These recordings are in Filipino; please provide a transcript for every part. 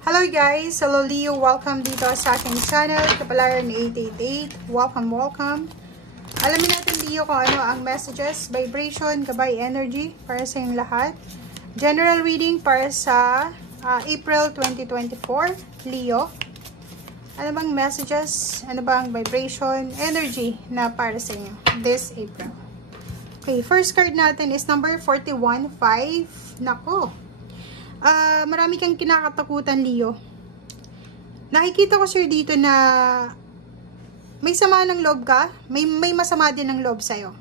Hello guys! Hello Leo! Welcome dito sa aking channel, Kapalaran 888. Welcome! Alamin natin Leo kung ano ang messages, vibration, gabay, energy para sa inyong lahat. General reading para sa April 2024, Leo. Ano bang messages, ano bang vibration, energy na para sa inyo this April? Okay, first card natin is number 41, 5. Nako! Marami kang kinakatakutan, Leo. Nakikita ko sir dito na may sama ng loob ka, may masama din ng loob sa'yo.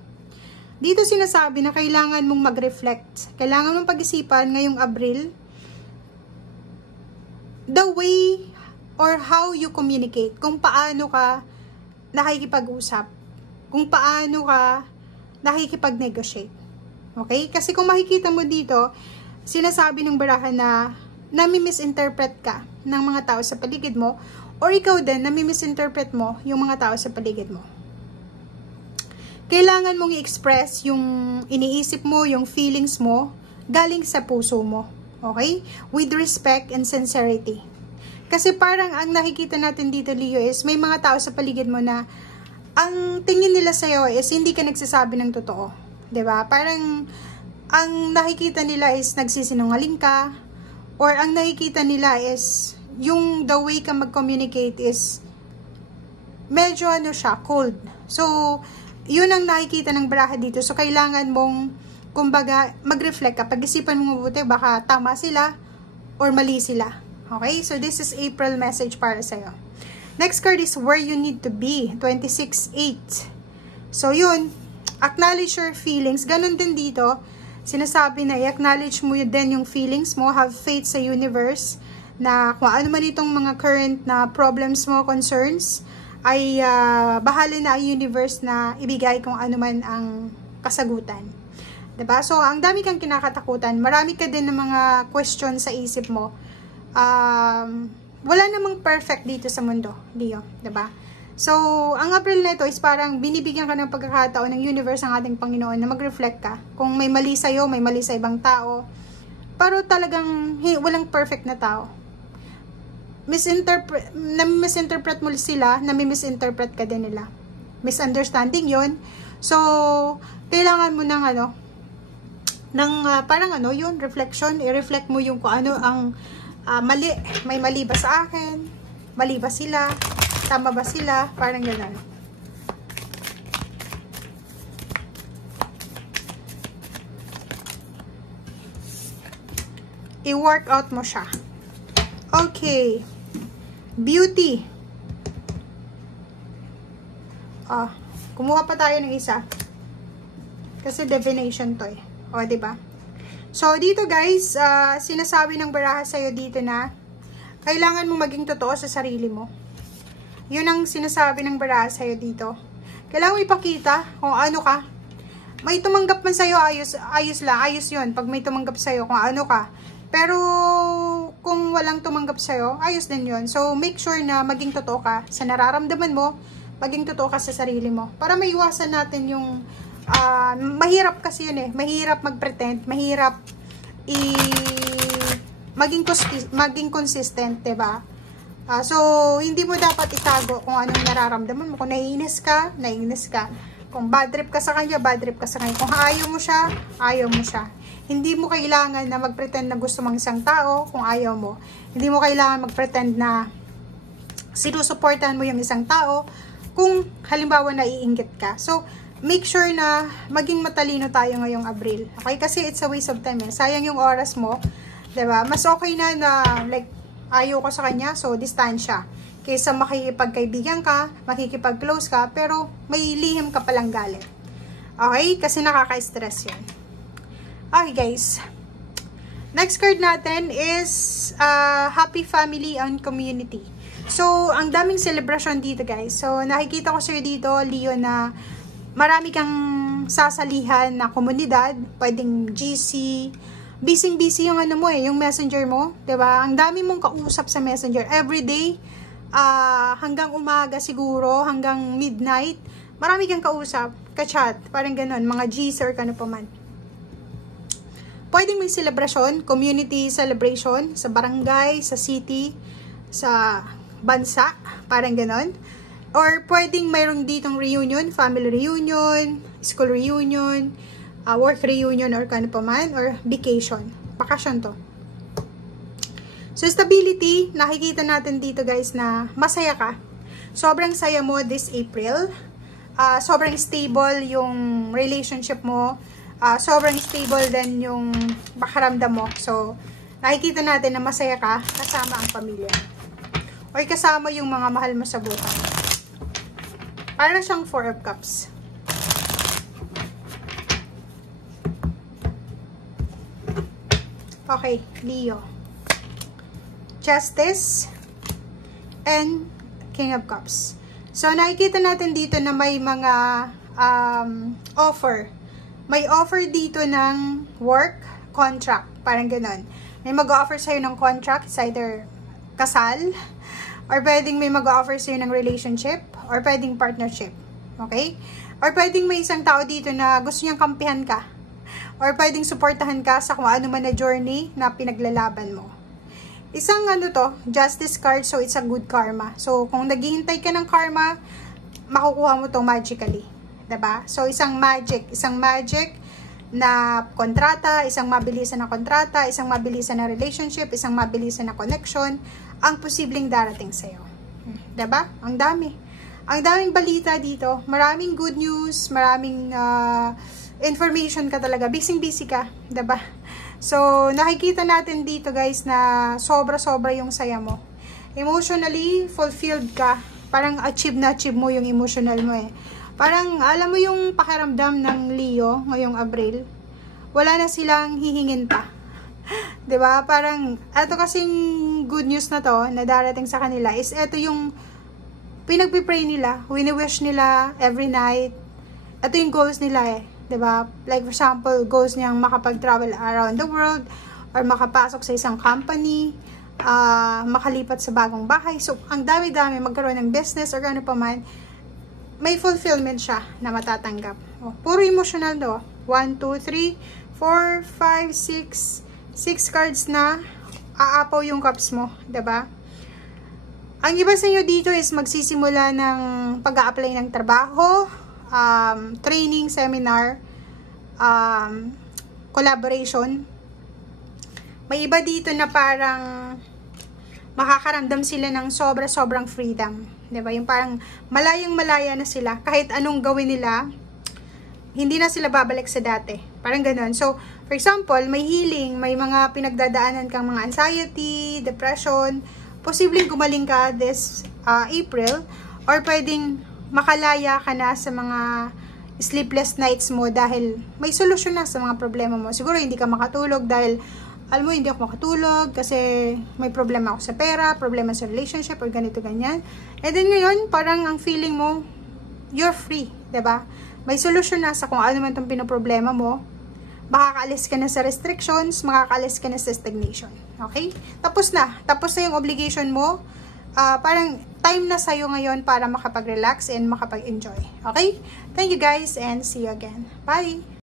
Dito sinasabi na kailangan mong mag-reflect. Kailangan mong pag-isipan ngayong Abril the way or how you communicate. Kung paano ka nakikipag-usap. Kung paano ka nakikipag-negotiate. Okay? Kasi kung makikita mo dito, sinasabi ng barahan na nami-misinterpret ka ng mga tao sa paligid mo or ikaw din nami-misinterpret mo yung mga tao sa paligid mo. Kailangan mong i-express yung iniisip mo, yung feelings mo galing sa puso mo. Okay? With respect and sincerity. Kasi parang ang nakikita natin dito, Leo, is may mga tao sa paligid mo na ang tingin nila sa'yo is hindi ka nagsasabi ng totoo. 'Di ba? Parang ang nakikita nila is nagsisinungaling ka, or ang nakikita nila is yung the way ka mag-communicate is medyo ano siya, cold. So, yun ang nakikita ng baraha dito. So, kailangan mong, kumbaga, mag-reflect ka. Pag-isipan mo mabuti, baka tama sila or mali sila. Okay? So, this is April message para sa'yo. Next card is where you need to be. 26-8. So, yun. Acknowledge your feelings. Ganun din dito. Sinasabi na i-acknowledge mo din yung feelings mo, have faith sa universe, na kung ano man itong mga current na problems mo, concerns, ay bahala na ang universe na ibigay kung ano man ang kasagutan. Diba? So, ang dami kang kinakatakutan, marami ka din ng mga questions sa isip mo. Wala namang perfect dito sa mundo, Leo. Diba? So, ang April na ito is parang binibigyan ka ng pagkakataon ng universe ng ating Panginoon na mag-reflect ka. Kung may mali sa'yo, may mali sa ibang tao. Pero talagang walang perfect na tao. Misinterpret mo sila, nami-misinterpret ka din nila. Misunderstanding yon. So, kailangan mo ng parang yun, reflection. I-reflect mo yung kung ano ang mali. May mali ba sa akin? Mali ba sila? Tama ba sila? Parang gano'n. I-work out mo siya. Okay. Beauty. Kumuha pa tayo ng isa. Kasi divination to eh. O, diba? So, dito guys, sinasabi ng baraha sa'yo dito na kailangan mo maging totoo sa sarili mo. Yun ang sinasabi ng baraha sa'yo dito. Kailangan mo ipakita kung ano ka. May tumanggap man sa'yo, ayos lang, ayos yun. Pag may tumanggap sa'yo, kung ano ka. Pero, kung walang tumanggap sa'yo, ayos din yun. So, make sure na maging totoo ka sa nararamdaman mo, maging totoo ka sa sarili mo. Para maiwasan natin yung, mahirap kasi yun eh. Mahirap mag-pretend, mahirap maging consistent, diba? So, hindi mo dapat itago kung anong nararamdaman mo. Kung naiinis ka, naiinis ka. Kung bad trip ka sa kanya, bad trip ka sa kanya. Kung ayaw mo siya, ayaw mo siya. Hindi mo kailangan na mag-pretend na gusto mong isang tao kung ayaw mo. Hindi mo kailangan mag-pretend na sinusuportahan mo yung isang tao kung halimbawa naiinggit ka. So, make sure na maging matalino tayo ngayong Abril. Okay? Kasi it's a waste of time. Eh. Sayang yung oras mo. Diba? Mas okay na like, ayaw ko sa kanya, so distansya. Kaysa makikipagkaibigan ka, makikipag-close ka, pero may lihim ka palang galit. Okay? Kasi nakaka-stress yun. Okay guys. Next card natin is Happy Family and Community. So, ang daming celebration dito guys. So, nakikita ko sir dito, Leo, na marami kang sasalihan na komunidad. Pwedeng GC, busy yung yung messenger mo, 'di ba? Ang dami mong kausap sa messenger every day, hanggang umaga siguro, hanggang midnight. Marami kang kausap, ka-chat, parang ganoon, mga GC or kano pa man. pwedeng may celebration, community celebration, sa barangay, sa city, sa bansa, parang ganon. Or pwedeng mayroong ditong reunion, family reunion, school reunion, work reunion, or kano pa man, or vacation. Bakasyon to. So, stability, nakikita natin dito guys na masaya ka. Sobrang saya mo this April. Sobrang stable yung relationship mo. Sobrang stable din yung pakaramdam mo. So, nakikita natin na masaya ka kasama ang pamilya. Or kasama yung mga mahal mo sa buhay. Para siyang 4 of Cups. Okay, Leo. Justice and King of Cups. So, nakikita natin dito na may mga offer. May offer dito ng work, contract, parang ganon. May mag-offer sa'yo ng contract, it's either kasal, or pwedeng may mag-offer sa'yo ng relationship, or pwedeng partnership. Okay? Or pwedeng may isang tao dito na gusto niyang kampihan ka, or pwedeng suportahan ka sa kung ano man na journey na pinaglalaban mo. Isang justice card, so it's a good karma. So, kung naghihintay ka ng karma, makukuha mo to magically. Diba? So, isang magic na kontrata, isang mabilisan na kontrata, isang mabilisan na relationship, isang mabilisan na connection, ang posibleng darating sa'yo. Diba? Ang dami. Ang daming balita dito. Maraming good news, maraming information ka talaga. Busy ka. Diba? So, nakikita natin dito guys na sobra-sobra yung saya mo. Emotionally, fulfilled ka. Parang achieve mo yung emotional mo eh. Parang, alam mo yung pakiramdam ng Leo ngayong Abril, wala na silang hihingin pa. 'Di ba? Parang, eto kasing good news na to, na darating sa kanila, is eto yung pinagpipray nila, wini-wish nila every night. Eto yung goals nila eh. 'Di ba? Like for example, goals niyang makapag-travel around the world, or makapasok sa isang company, makalipat sa bagong bahay. So, ang dami-dami, magkaroon ng business, or ano pa man, may fulfillment siya na matatanggap. Puro emotional do. 1, 2, 3, 4, 5, 6. 6 cards na aapaw yung cups mo. Diba? Ang iba sa inyo dito is magsisimula ng pag-a-apply ng trabaho, training, seminar, collaboration. May iba dito na parang makakaramdam sila ng sobrang freedom. Diba? Yung parang malayang-malaya na sila. Kahit anong gawin nila, hindi na sila babalik sa dati. Parang ganun. So, for example, may healing, may mga pinagdadaanan kang mga anxiety, depression. Posibleng gumaling ka this April. Or pwedeng makalaya ka na sa mga sleepless nights mo dahil may solusyon na sa mga problema mo. Siguro hindi ka makatulog dahil alam mo, hindi ako makatulog kasi may problema ako sa pera, problema sa relationship, or ganito, ganyan. And then ngayon, parang ang feeling mo, you're free, diba? May solusyon na sa kung ano man itong pinoproblema mo. Makakaalis ka na sa restrictions, makakaalis ka na sa stagnation. Okay? Tapos na yung obligation mo. Parang time na sa'yo ngayon para makapag-relax and makapag-enjoy. Okay? Thank you guys and see you again. Bye!